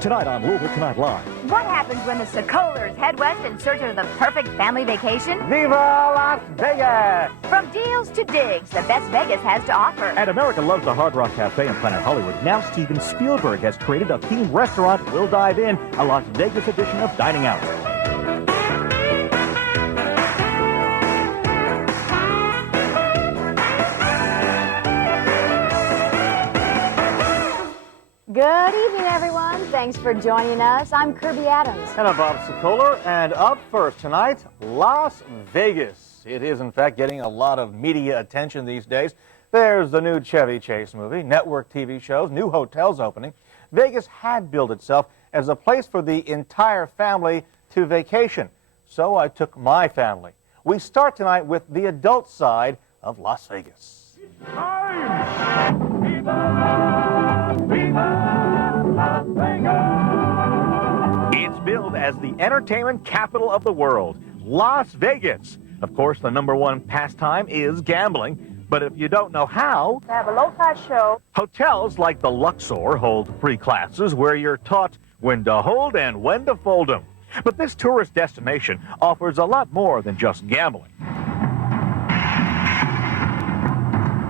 Tonight on Louisville Tonight Live. What happens when the Sokolers head west in search of the perfect family vacation? Viva Las Vegas! From deals to digs, the best Vegas has to offer. And America loves the Hard Rock Cafe in Planet Hollywood. Now Steven Spielberg has created a themed restaurant. We'll dive in, a Las Vegas edition of Dining Out. Good evening, everyone. Thanks for joining us. I'm Kirby Adams. And I'm Bob Sokoler. And up first tonight, Las Vegas. It is, in fact, getting a lot of media attention these days. There's the new Chevy Chase movie, network TV shows, new hotels opening. Vegas had billed itself as a place for the entire family to vacation. So I took my family. We start tonight with the adult side of Las Vegas. It's billed as the entertainment capital of the world, Las Vegas. Of course, the #1 pastime is gambling, but if you don't know how, They have a low-cost show. hotels like the Luxor hold free classes where you're taught when to hold and when to fold 'em. But this tourist destination offers a lot more than just gambling.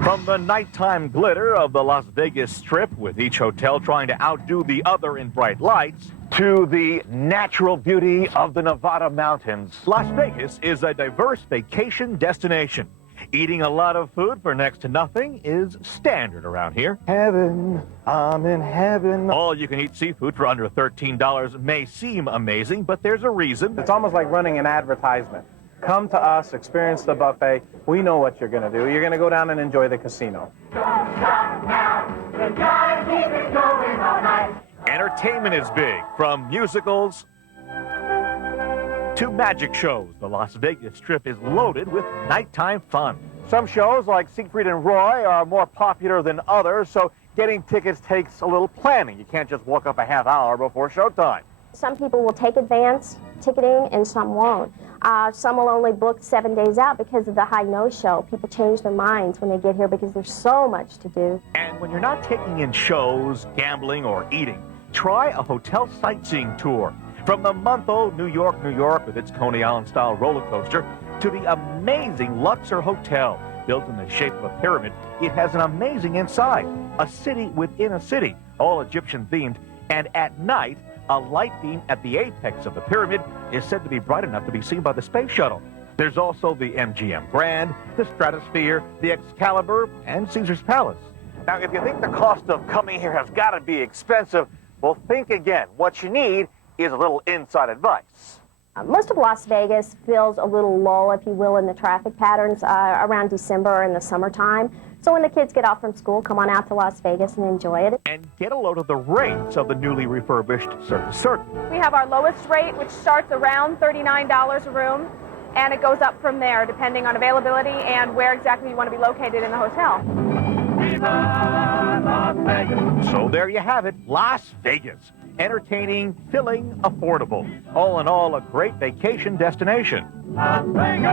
From the nighttime glitter of the Las Vegas Strip, with each hotel trying to outdo the other in bright lights, to the natural beauty of the Nevada mountains, Las Vegas is a diverse vacation destination. Eating a lot of food for next to nothing is standard around here. Heaven, I'm in heaven. All-you-can-eat seafood for under $13 may seem amazing, but there's a reason. It's almost like running an advertisement. Come to us, experience the buffet. We know what you're going to do. You're going to go down and enjoy the casino. Entertainment is big, from musicals to magic shows. The Las Vegas Strip is loaded with nighttime fun. Some shows, like Siegfried and Roy, are more popular than others, so getting tickets takes a little planning. You can't just walk up a half hour before showtime. Some people will take advance ticketing and some won't. Some will only book 7 days out because of the high no-show. People change their minds when they get here because there's so much to do. And when you're not taking in shows, gambling, or eating, try a hotel sightseeing tour. From the month-old New York, New York, with its Coney Island-style roller coaster, to the amazing Luxor Hotel. Built in the shape of a pyramid, it has an amazing inside. A city within a city, all Egyptian-themed, and at night, a light beam at the apex of the pyramid is said to be bright enough to be seen by the space shuttle. There's also the MGM Grand, the Stratosphere, the Excalibur, and Caesar's Palace. Now, if you think the cost of coming here has got to be expensive, well, think again. What you need is a little inside advice. Most of Las Vegas feels a little lull, if you will, in the traffic patterns around December or in the summertime. So when the kids get off from school, come on out to Las Vegas and enjoy it. And get a load of the rates of the newly refurbished Circus Circus. We have our lowest rate, which starts around $39 a room, and it goes up from there, depending on availability and where exactly you want to be located in the hotel. So there you have it, Las Vegas. Entertaining, filling, affordable. All in all, a great vacation destination. Las Vegas!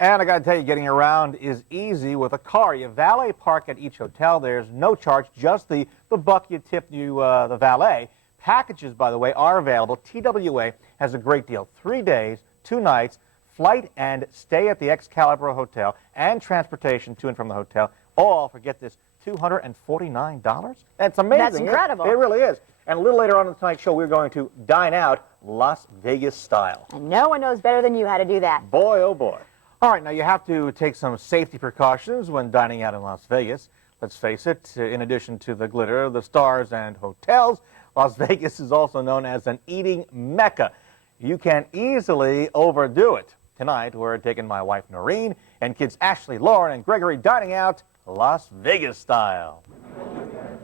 And I got to tell you, getting around is easy with a car. You valet park at each hotel. There's no charge, just the buck you tip the valet. Packages, by the way, are available. TWA has a great deal. 3 days, 2 nights, flight and stay at the Excalibur Hotel, and transportation to and from the hotel, all for, get this, $249? That's amazing. That's incredible. It really is. And a little later on in tonight's show, we're going to dine out Las Vegas style. And no one knows better than you how to do that. Boy, oh boy. All right, now you have to take some safety precautions when dining out in Las Vegas. Let's face it, in addition to the glitter, the stars, and hotels, Las Vegas is also known as an eating mecca. You can easily overdo it. Tonight, we're taking my wife Noreen and kids Ashley, Lauren, and Gregory dining out Las Vegas style.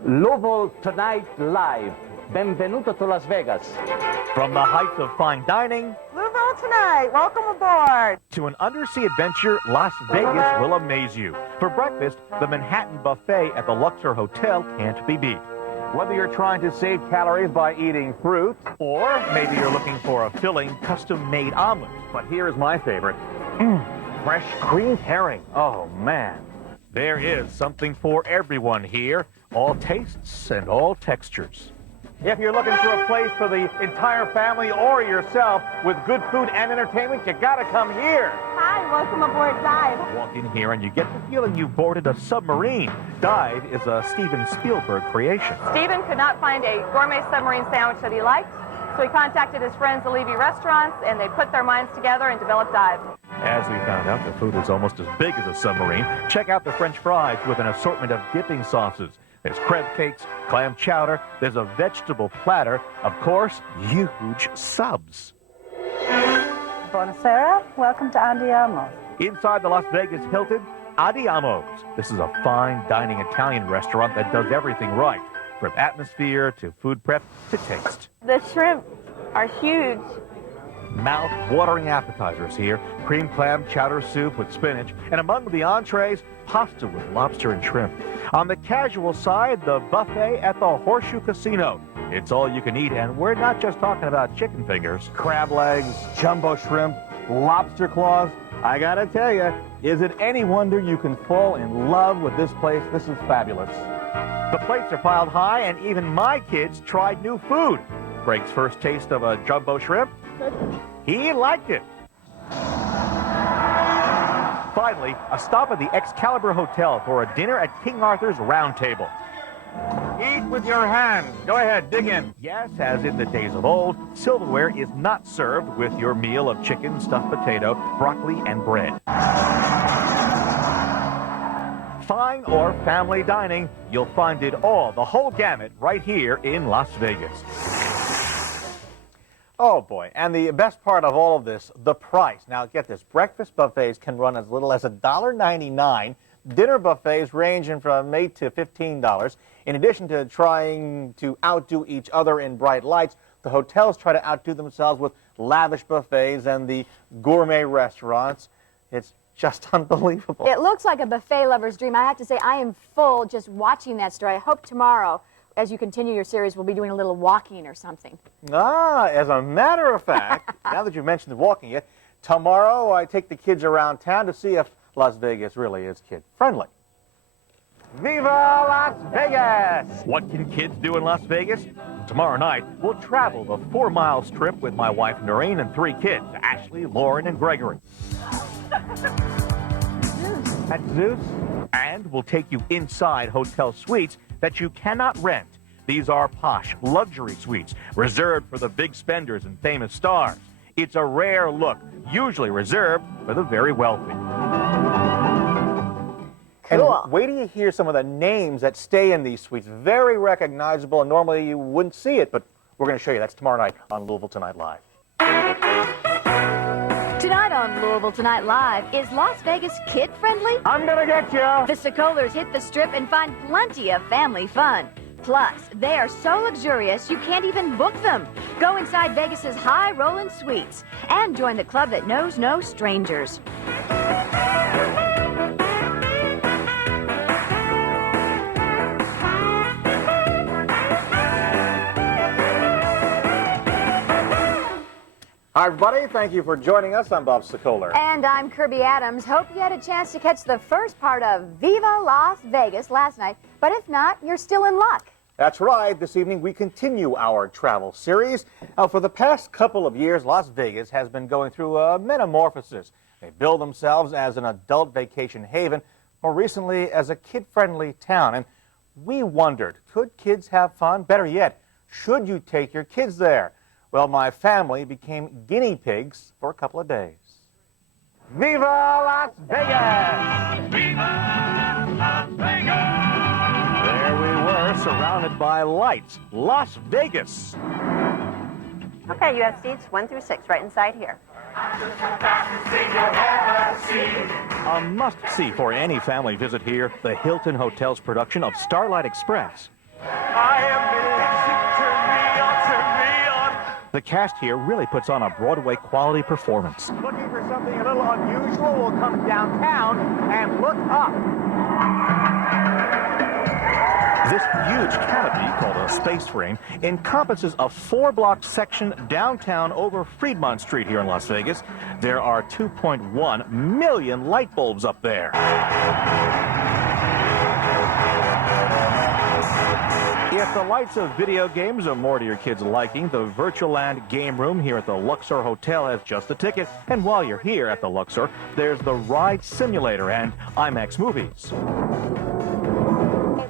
Louisville Tonight Live. Benvenuto to Las Vegas. From the heights of fine dining Louisville Tonight, welcome aboard. to an undersea adventure, Las Vegas will amaze you. For breakfast, the Manhattan buffet at the Luxor Hotel can't be beat. Whether you're trying to save calories by eating fruit, or maybe you're looking for a filling, custom-made omelet. But here is my favorite. Fresh creamed herring. Oh, man. There is something for everyone here, all tastes and all textures. If you're looking for a place for the entire family or yourself with good food and entertainment, you gotta come here. Hi, welcome aboard Dive. Walk in here and you get the feeling you boarded a submarine. Dive is a Steven Spielberg creation. Steven could not find a gourmet submarine sandwich that he liked, so he contacted his friends, the Levy Restaurants, and they put their minds together and developed Dive. As we found out, the food is almost as big as a submarine. Check out the French fries with an assortment of dipping sauces. There's crab cakes, clam chowder, there's a vegetable platter, of course, huge subs. Buonasera, welcome to Andiamo. Inside the Las Vegas Hilton, Andiamo's. This is a fine dining Italian restaurant that does everything right, from atmosphere to food prep to taste. The shrimp are huge. Mouth-watering appetizers here, cream clam chowder soup with spinach, and among the entrees, pasta with lobster and shrimp. On the casual side, the buffet at the Horseshoe Casino. It's all you can eat, and we're not just talking about chicken fingers. Crab legs, jumbo shrimp, lobster claws. I gotta tell you, is it any wonder you can fall in love with this place? This is fabulous. The plates are piled high, and even my kids tried new food. Greg's first taste of a jumbo shrimp, he liked it. Finally, a stop at the Excalibur Hotel for a dinner at King Arthur's Round Table. Eat with your hands. Go ahead, dig in. Yes, as in the days of old, silverware is not served with your meal of chicken, stuffed potato, broccoli, and bread. Fine or family dining, you'll find it all, the whole gamut, right here in Las Vegas. Oh, boy. And the best part of all of this, the price. Now, get this. Breakfast buffets can run as little as $1.99. Dinner buffets ranging from $8 to $15. In addition to trying to outdo each other in bright lights, the hotels try to outdo themselves with lavish buffets and the gourmet restaurants. It's just unbelievable. It looks like a buffet lover's dream. I have to say, I am full just watching that story. I hope tomorrow, as you continue your series, we'll be doing a little walking or something. As a matter of fact, now that you mentioned the walking yet, tomorrow I take the kids around town to see if Las Vegas really is kid-friendly. Viva Las Vegas! What can kids do in Las Vegas? Tomorrow night, we'll travel the 4-mile strip with my wife Noreen and 3 kids, Ashley, Lauren, and Gregory. That's Zeus. And we'll take you inside hotel suites that you cannot rent. These are posh, luxury suites reserved for the big spenders and famous stars. It's a rare look, usually reserved for the very wealthy. Cool. And wait till you hear some of the names that stay in these suites. Very recognizable, and normally you wouldn't see it, but we're going to show you. That's tomorrow night on Louisville Tonight Live. Tonight on Louisville Tonight Live, is Las Vegas kid-friendly? I'm going to get you. The Sokolers hit the strip and find plenty of family fun. Plus, they are so luxurious you can't even book them. Go inside Vegas's high-rolling suites and join the club that knows no strangers. Hi, everybody. Thank you for joining us. I'm Bob Sokoler. And I'm Kirby Adams. Hope you had a chance to catch the first part of Viva Las Vegas last night. But if not, you're still in luck. That's right. This evening, we continue our travel series. Now, for the past couple of years, Las Vegas has been going through a metamorphosis. They build themselves as an adult vacation haven, more recently as a kid-friendly town. And we wondered, could kids have fun? Better yet, should you take your kids there? Well, my family became guinea pigs for a couple of days. Viva Las Vegas! Viva Las Vegas! There we were, surrounded by lights. Las Vegas. Okay, you have seats 1 through 6 right inside here. A must-see for any family visit here, the Hilton Hotel's production of Starlight Express. The cast here really puts on a Broadway quality performance. Looking for something a little unusual? We'll come downtown and look up. This huge canopy, called a space frame, encompasses a 4-block section downtown over Fremont Street here in Las Vegas. There are 2.1 million light bulbs up there. If the lights of video games are more to your kids' liking, the Virtualand game room here at the Luxor Hotel has just a ticket. And while you're here at the Luxor, there's the Ride Simulator and IMAX movies.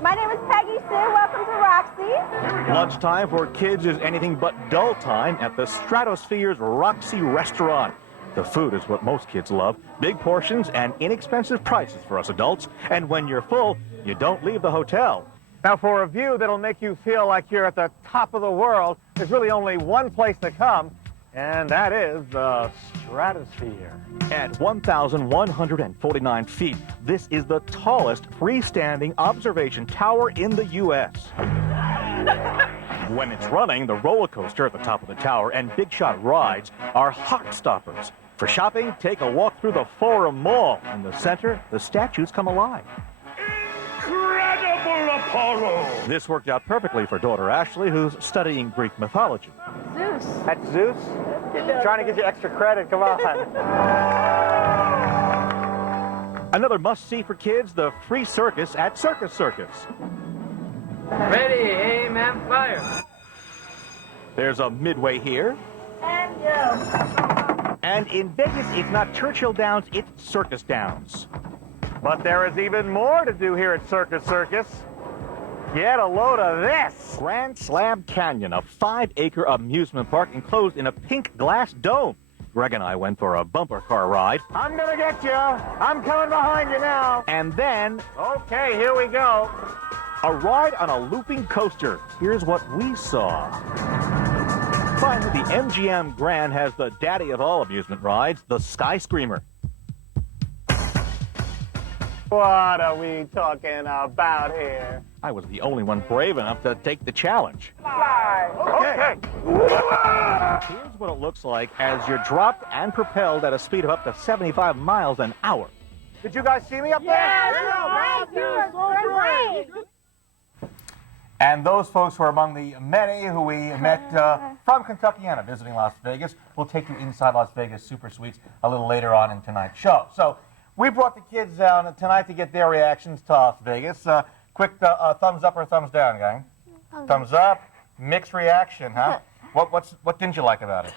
My name is Peggy Sue. Welcome to Roxy's. Lunchtime for kids is anything but dull time at the Stratosphere's Roxy restaurant. The food is what most kids love. Big portions and inexpensive prices for us adults. And when you're full, you don't leave the hotel. Now, for a view that'll make you feel like you're at the top of the world, there's really only one place to come, and that is the Stratosphere. At 1,149 feet, this is the tallest freestanding observation tower in the U.S. When it's running, the roller coaster at the top of the tower and big shot rides are heart stoppers. For shopping, take a walk through the Forum Mall. In the center, the statues come alive. Incredible Apollo! This worked out perfectly for daughter Ashley, who's studying Greek mythology. Zeus. That's Zeus? Trying to get you extra credit, come on. Another must-see for kids, the free circus at Circus Circus. Ready, aim, and fire. There's a Midway here. And go. And in Vegas, it's not Churchill Downs, it's Circus Downs. But there is even more to do here at Circus Circus. Get a load of this. Grand Slam Canyon, a 5-acre amusement park enclosed in a pink glass dome. Greg and I went for a bumper car ride. I'm gonna get you. I'm coming behind you now. And then... Okay, here we go. A ride on a looping coaster. Here's what we saw. Finally, the MGM Grand has the daddy of all amusement rides, the Sky Screamer. What are we talking about here? I was the only one brave enough to take the challenge. Fly. Okay. Here's what it looks like as you're dropped and propelled at a speed of up to 75 miles an hour. Did you guys see me up there? Yeah, And those folks were among the many who we met from Kentuckiana visiting Las Vegas. We'll take you inside Las Vegas Super Suites a little later on in tonight's show. So we brought the kids down tonight to get their reactions to Las Vegas. Quick thumbs up or thumbs down, gang? Thumbs up. Mixed reaction, huh? What didn't you like about it?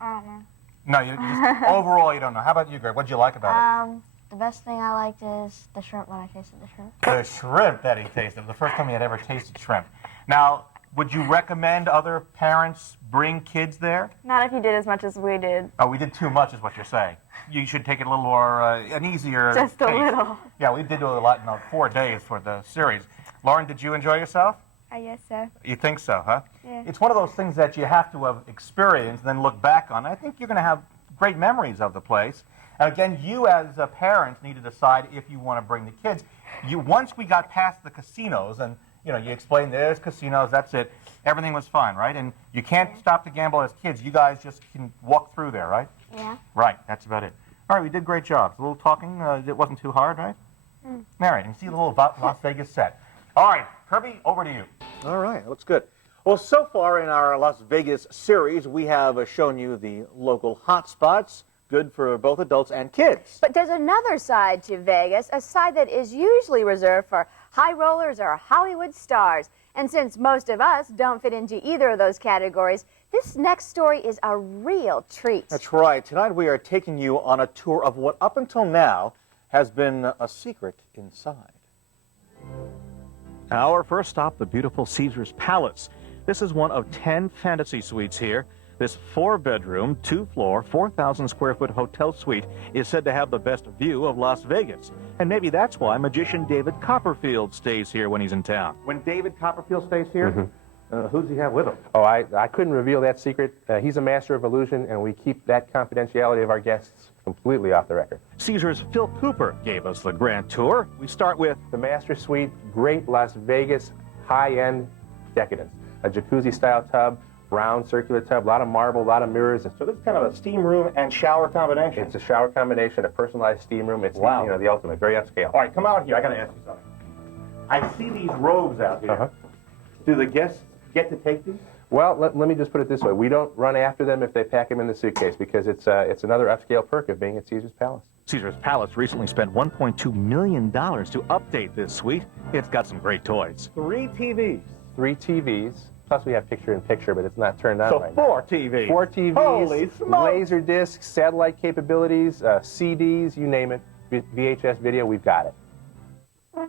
I don't know. No, you just overall you don't know. How about you, Greg? What did you like about it? The best thing I liked is the shrimp when I tasted the shrimp. The shrimp that he tasted. The first time he had ever tasted shrimp. Now, would you recommend other parents bring kids there? Not if you did as much as we did. Oh, we did too much is what you're saying. You should take it a little more, an easier Just a pace. little. Yeah, we did do a lot in 4 days for the series. Lauren, did you enjoy yourself? I guess so. You think so, huh? Yeah. It's one of those things that you have to have experienced and then look back on. I think you're going to have great memories of the place. And again, you as parents need to decide if you want to bring the kids. Once we got past the casinos and you explained there's casinos, that's it. Everything was fine, right? And you can't stop to gamble as kids. You guys just can walk through there, right? Yeah. Right, that's about it. All right, we did great jobs. A little talking, it wasn't too hard, right? All right, and see the little Las Vegas set. All right, Kirby, over to you. All right, looks good. Well, so far in our Las Vegas series, we have shown you the local hot spots, good for both adults and kids. But there's another side to Vegas, a side that is usually reserved for high rollers or Hollywood stars. And since most of us don't fit into either of those categories, this next story is a real treat. That's right. Tonight we are taking you on a tour of what up until now has been a secret inside. Our first stop, the beautiful Caesar's Palace. This is one of 10 fantasy suites here. This 4-bedroom, 2-floor, 4,000-square-foot hotel suite is said to have the best view of Las Vegas. And maybe that's why magician David Copperfield stays here when he's in town. When David Copperfield stays here, who does he have with him? Oh, I couldn't reveal that secret. He's a master of illusion, and we keep that confidentiality of our guests completely off the record. Caesar's Phil Cooper gave us the grand tour. We start with the Master Suite, great Las Vegas high-end decadence. A jacuzzi-style tub, round circular tub, a lot of marble, a lot of mirrors. So this is kind of a steam room and shower combination. It's a shower combination, a personalized steam room. It's wow. The ultimate, very upscale. All right, come out here. I got to ask you something. I see these robes out here. Do the guests get to take these? Well, let me just put it this way. We don't run after them if they pack them in the suitcase because it's another upscale perk of being at Caesar's Palace. Caesar's Palace recently spent $1.2 million to update this suite. It's got some great toys. 3 TVs, 3 TVs. Plus, we have picture-in-picture, but it's not turned on So right now. 4 TVs. 4 TVs, Holy smokes. laser discs, satellite capabilities, CDs, you name it. VHS video, we've got it.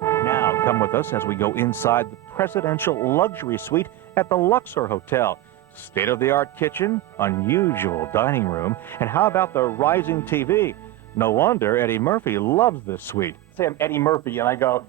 Now, come with us as we go inside the presidential luxury suite at the Luxor Hotel. State-of-the-art kitchen, unusual dining room, and how about the rising TV? No wonder Eddie Murphy loves this suite. Say I'm Eddie Murphy, and I go,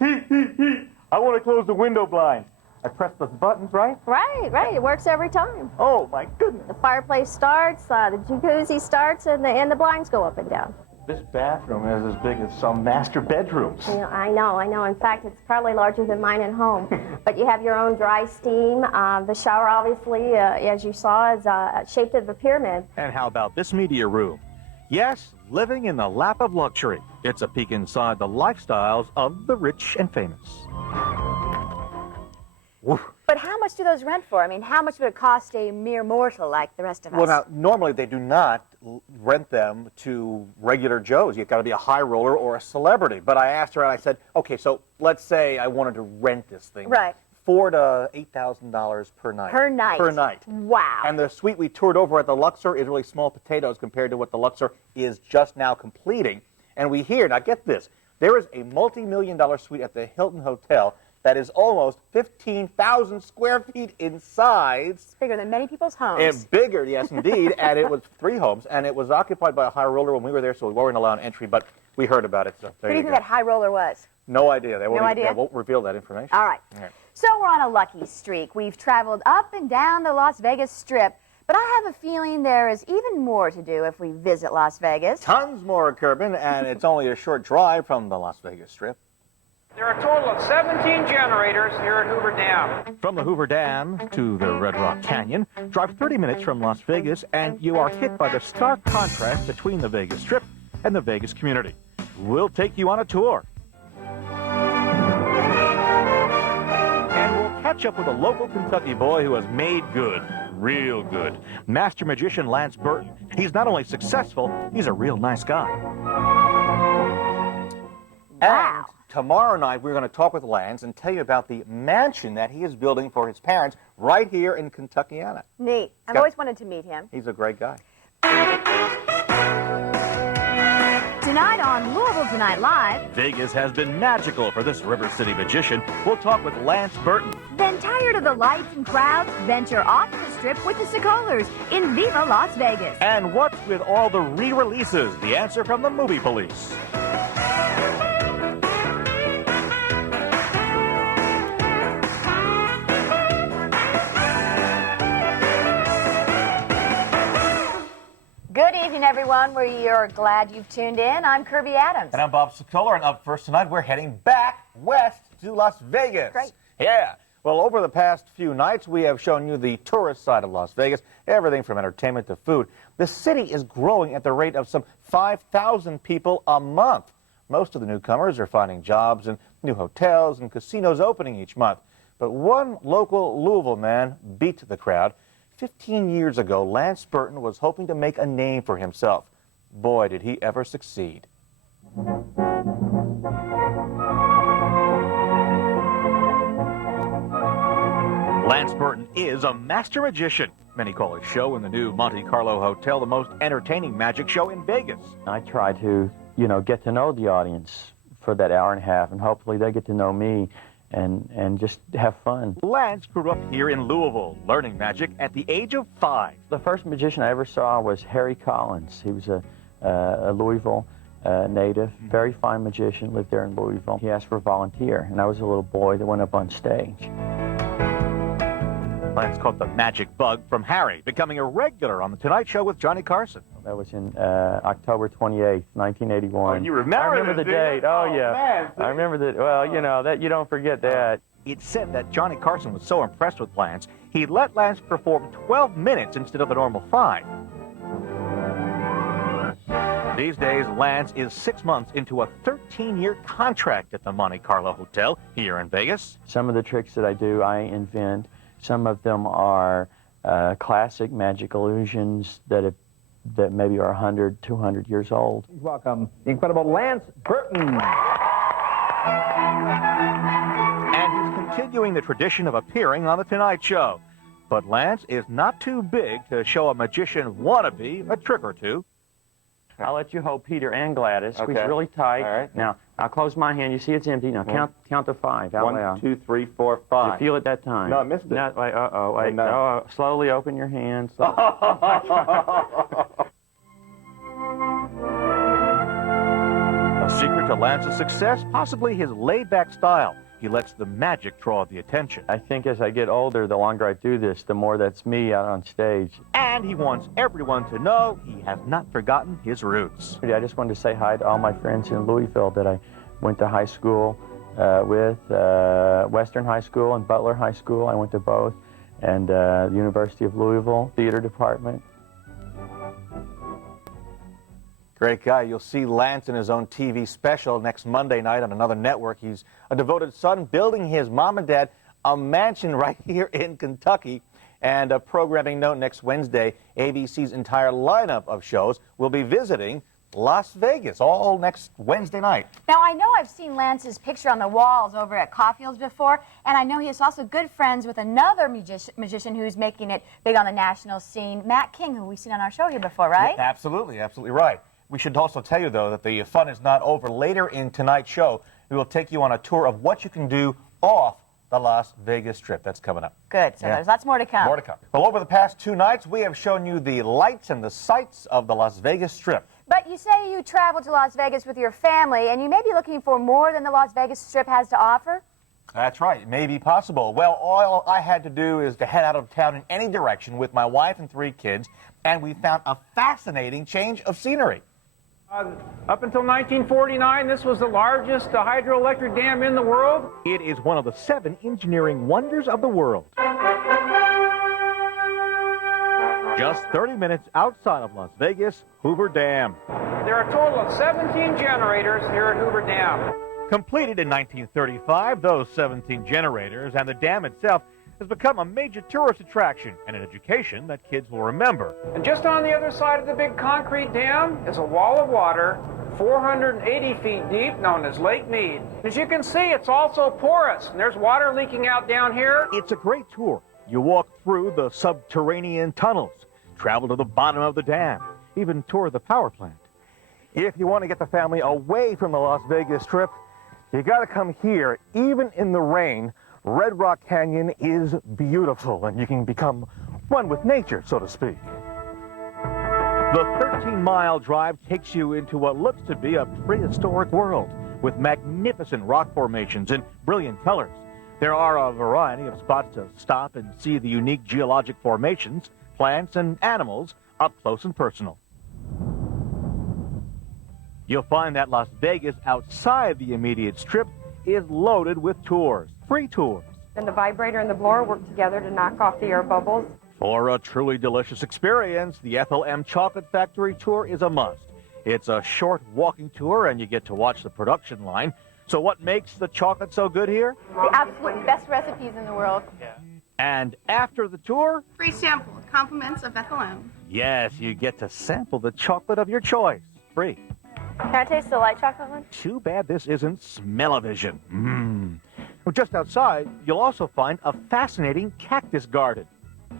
I want to close the window blinds. I press the buttons, right? Right. It works every time. Oh, my goodness. The fireplace starts, the jacuzzi starts, and the blinds go up and down. This bathroom is as big as some master bedrooms. You know, I know. In fact, it's probably larger than mine at home. But you have your own dry steam. The shower, obviously, as you saw, is shaped as a pyramid. And how about this media room? Yes, living in the lap of luxury. It's a peek inside the lifestyles of the rich and famous. Woof. But how much do those rent for? I mean, how much would it cost a mere mortal like the rest of us? Well, now, normally they do not rent them to regular Joes. You've got to be a high roller or a celebrity. But I asked her and I said, okay, so let's say I wanted to rent this thing. Right. $4,000 to $8,000 per night. Per night? Per night. Wow. And the suite we toured over at the Luxor is really small potatoes compared to what the Luxor is just now completing. And we hear, now get this, there is a multi-million-dollar suite at the Hilton Hotel that is almost 15,000 square feet in size. It's bigger than many people's homes. And bigger, yes, indeed. And it was 3 homes, and it was occupied by a high roller when we were there, so we weren't allowed entry, but we heard about it, so there Who do you think that high roller was? No idea. They won't, No idea? They won't reveal that information. All right. So we're on a lucky streak. We've traveled up and down the Las Vegas Strip, but I have a feeling there is even more to do if we visit Las Vegas. Tons more, Kerbin, and it's only a short drive from the Las Vegas Strip. There are a total of 17 generators here at Hoover Dam. From the Hoover Dam to the Red Rock Canyon, drive 30 minutes from Las Vegas, and you are hit by the stark contrast between the Vegas Strip and the Vegas community. We'll take you on a tour. And we'll catch up with a local Kentucky boy who has made good, real good. Master magician Lance Burton. He's not only successful, he's a real nice guy. And tomorrow night, we're going to talk with Lance and tell you about the mansion that he is building for his parents right here in Kentuckiana. Neat. I've always wanted to meet him. He's a great guy. Tonight on Louisville Tonight Live. Vegas has been magical for this River City magician. We'll talk with Lance Burton. Then, tired of the lights and crowds, venture off the strip with the Sokolers in Viva Las Vegas. And what's with all the re-releases? The answer from the movie police. Good evening, everyone. We're glad you've tuned in. I'm Kirby Adams. And I'm Bob Sokoler, and up first tonight, we're heading back west to Las Vegas. Great. Yeah. Well, over the past few nights, we have shown you the tourist side of Las Vegas, everything from entertainment to food. The city is growing at the rate of some 5,000 people a month. Most of the newcomers are finding jobs in new hotels and casinos opening each month. But one local Louisville man beat the crowd. 15 years ago, Lance Burton was hoping to make a name for himself. Boy, did he ever succeed. Lance Burton is a master magician. Many call his show in the new Monte Carlo Hotel the most entertaining magic show in Vegas. I try to, get to know the audience for that hour and a half, and hopefully they get to know me and just have fun. Lance grew up here in Louisville, learning magic at the age of 5. The first magician I ever saw was Harry Collins. He was a Louisville native, very fine magician, lived there in Louisville. He asked for a volunteer, and I was a little boy that went up on stage. Lance caught the magic bug from Harry, becoming a regular on The Tonight Show with Johnny Carson. That was in October 28th, 1981. Oh, you remember I remember the date. Oh, yeah. Man. I remember that. Well, that you don't forget that. It's said that Johnny Carson was so impressed with Lance, he let Lance perform 12 minutes instead of the normal 5. These days, Lance is 6 months into a 13-year contract at the Monte Carlo Hotel here in Vegas. Some of the tricks that I do, I invent. Some of them are classic magic illusions that maybe are 100, 200 years old. Welcome, the incredible Lance Burton. And he's continuing the tradition of appearing on The Tonight Show. But Lance is not too big to show a magician wannabe a trick or two. I'll let you hold Peter and Gladys. Squeeze Okay. really tight. All right. Now, I'll close my hand. You see it's empty. Now, count to 5 out loud. 1, 2, 3, 4, You 5. feel it that time. No, I missed it. No, wait, wait. No. No, slowly open your hands. A secret to Lance's success, possibly his laid-back style. He lets the magic draw the attention. I think as I get older, the longer I do this, the more that's me out on stage. And he wants everyone to know he has not forgotten his roots. I just wanted to say hi to all my friends in Louisville that I went to high school with, Western High School and Butler High School. I went to both, and the University of Louisville Theater Department. Great guy. You'll see Lance in his own TV special next Monday night on another network. He's a devoted son building his mom and dad a mansion right here in Kentucky. And a programming note, next Wednesday, ABC's entire lineup of shows will be visiting Las Vegas, all next Wednesday night. Now, I know I've seen Lance's picture on the walls over at Caulfield's before, and I know he is also good friends with another magician who's making it big on the national scene, Matt King, who we've seen on our show here before, right? Yeah, absolutely right. We should also tell you, though, that the fun is not over. Later in tonight's show, we will take you on a tour of what you can do off the Las Vegas Strip. That's coming up. Good. So there's lots more to come. More to come. Well, over the past 2 nights, we have shown you the lights and the sights of the Las Vegas Strip. But you say you traveled to Las Vegas with your family, and you may be looking for more than the Las Vegas Strip has to offer? That's right. It may be possible. Well, all I had to do is to head out of town in any direction with my wife and 3 kids, and we found a fascinating change of scenery. Up until 1949, this was the largest hydroelectric dam in the world. It is one of the 7 engineering wonders of the world. Just 30 minutes outside of Las Vegas, Hoover Dam. There are a total of 17 generators here at Hoover Dam. Completed in 1935, those 17 generators and the dam itself has become a major tourist attraction and an education that kids will remember. And just on the other side of the big concrete dam is a wall of water 480 feet deep, known as Lake Mead. As you can see, it's also porous, and there's water leaking out down here. It's a great tour. You walk through the subterranean tunnels, travel to the bottom of the dam, even tour the power plant. If you want to get the family away from the Las Vegas Strip, you got to come here. Even in the rain, Red Rock Canyon is beautiful, and you can become one with nature, so to speak. The 13-mile drive takes you into what looks to be a prehistoric world with magnificent rock formations in brilliant colors. There are a variety of spots to stop and see the unique geologic formations, plants, and animals up close and personal. You'll find that Las Vegas, outside the immediate strip, is loaded with tours, free tours. And the vibrator and the blower work together to knock off the air bubbles. For a truly delicious experience, the Ethel M. Chocolate Factory tour is a must. It's a short walking tour, and you get to watch the production line. So what makes the chocolate so good here? The absolute best recipes in the world. Yeah. And after the tour, Free sample, compliments of Ethel M. yes, you get to sample the chocolate of your choice, free. Can I taste the light chocolate one? Too bad this isn't smell-o-vision. Well, just outside, you'll also find a fascinating cactus garden.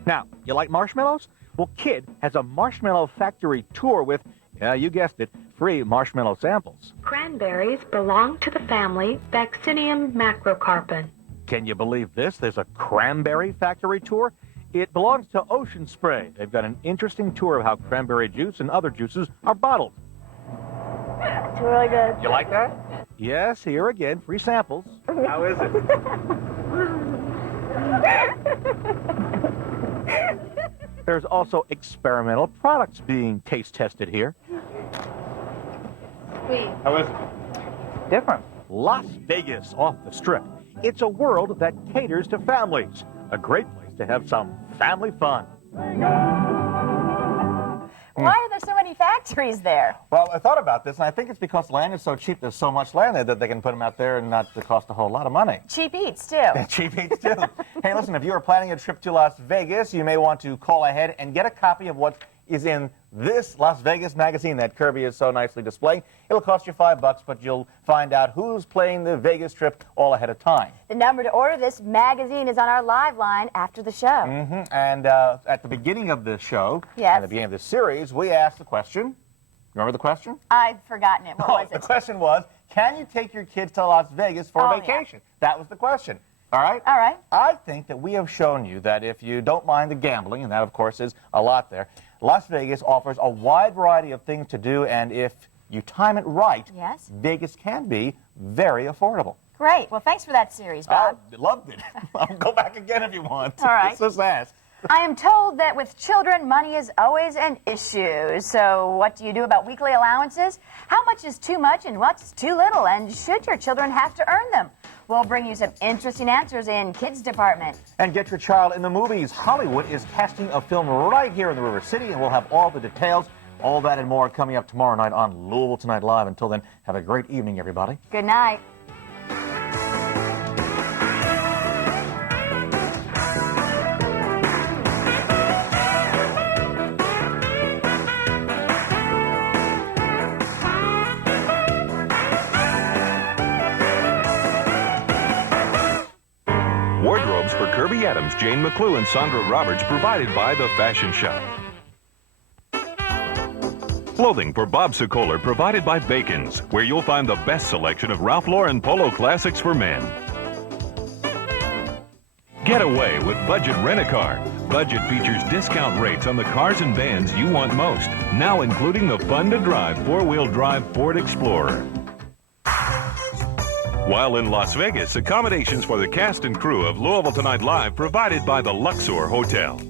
Now, you like marshmallows? Well, Kid has a marshmallow factory tour with, you guessed it, free marshmallow samples. Cranberries belong to the family Vaccinium macrocarpon. Can you believe this? There's a cranberry factory tour. It belongs to Ocean Spray. They've got an interesting tour of how cranberry juice and other juices are bottled. It's really good. You like that? Yes, here again, free samples. How is it? There's also experimental products being taste tested here. Sweet. How is it? Different. Las Vegas off the Strip. It's a world that caters to families. A great place to have some family fun. Why are there so many factories there? Well, I thought about this, and I think it's because land is so cheap. There's so much land there that they can put them out there and not to cost a whole lot of money. Cheap eats, too. Cheap eats, too. Hey, listen, if you are planning a trip to Las Vegas, you may want to call ahead and get a copy of what is in this Las Vegas magazine that Kirby is so nicely displaying. It'll cost you $5, but you'll find out who's playing the Vegas trip all ahead of time. The number to order this magazine is on our live line after the show. And at the beginning of the show, at the beginning of the series, we asked the question. Remember the question? I've forgotten it. What was it? The question was, can you take your kids to Las Vegas for a vacation? That was the question. All right? All right. I think that we have shown you that if you don't mind the gambling, and that, of course, is a lot there, Las Vegas offers a wide variety of things to do, and if you time it right, Vegas can be very affordable. Great. Well, thanks for that series, Bob. I loved it. I'll go back again if you want. All right. Just ask. I am told that with children, money is always an issue. So what do you do about weekly allowances? How much is too much and what's too little? And should your children have to earn them? We'll bring you some interesting answers in Kids Department. And get your child in the movies. Hollywood is casting a film right here in the River City, and we'll have all the details. All that and more coming up tomorrow night on Louisville Tonight Live. Until then, have a great evening, everybody. Good night. Wardrobes for Kirby Adams, Jane McClue, and Sandra Roberts provided by The Fashion Shop. Clothing for Bob Sokoler provided by Bacon's, where you'll find the best selection of Ralph Lauren Polo Classics for men. Get away with Budget Rent-A-Car. Budget features discount rates on the cars and vans you want most, now including the fun-to-drive four-wheel drive Ford Explorer. While in Las Vegas, accommodations for the cast and crew of Louisville Tonight Live provided by the Luxor Hotel.